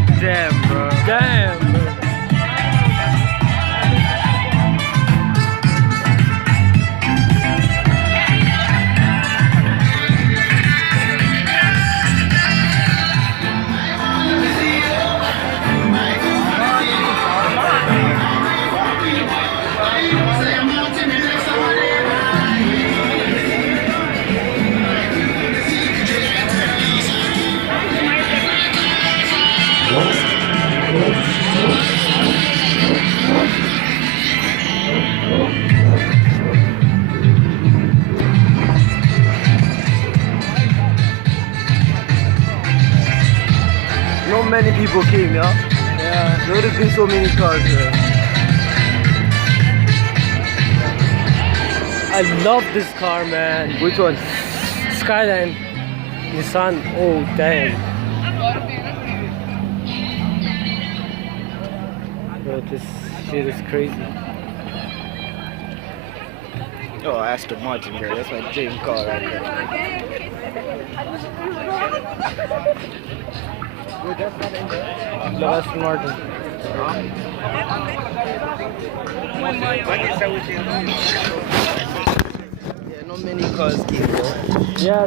Oh damn, bro. Damn, bro. Not many people came, yeah? Yeah. There would have been so many cars here. I love this car, man. Which one? Skyline. Nissan. Oh, damn. Bro, this shit is crazy. Oh, Aston Martin, bro. That's my dream car right there. Love Aston Martin. Yeah, not many cars came, bro. Yeah,